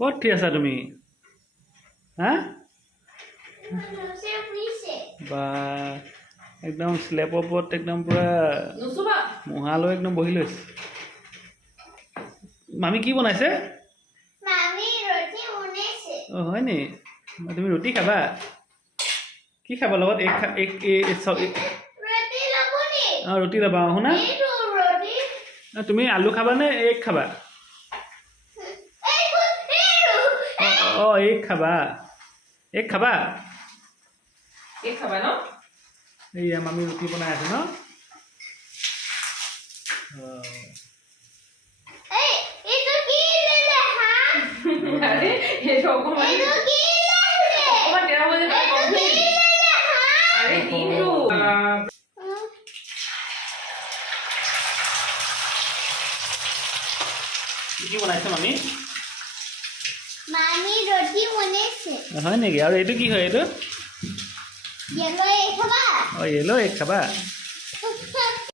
ক'ত থৈ আছা তুমি হা বা একদম স্লেপৰ ওপৰত একদম পুৰা মহালৈ একদম বহি লৈছে মামী কি বনাইছে অঁ হয় নি তুমি ৰুটি খাবা কি খাবা লগত অঁ ৰুটি ল'বা অঁ শুনা তুমি আলু খাবা নে এগ খাবা অঁ এগ খাবা ন এইয়া মামী ৰুটি বনাই আছে ন আৰে অকমান দেওয়া হয়ে যাবে কমপ্লিট আৰে কিন্তু কি বনাইছে মামী ৰুটি বনাইছে হয় নেকি আৰু এইটো কি হয় এইটো য়েলো এগ খাবা অঁ য়েলো এগ খাবা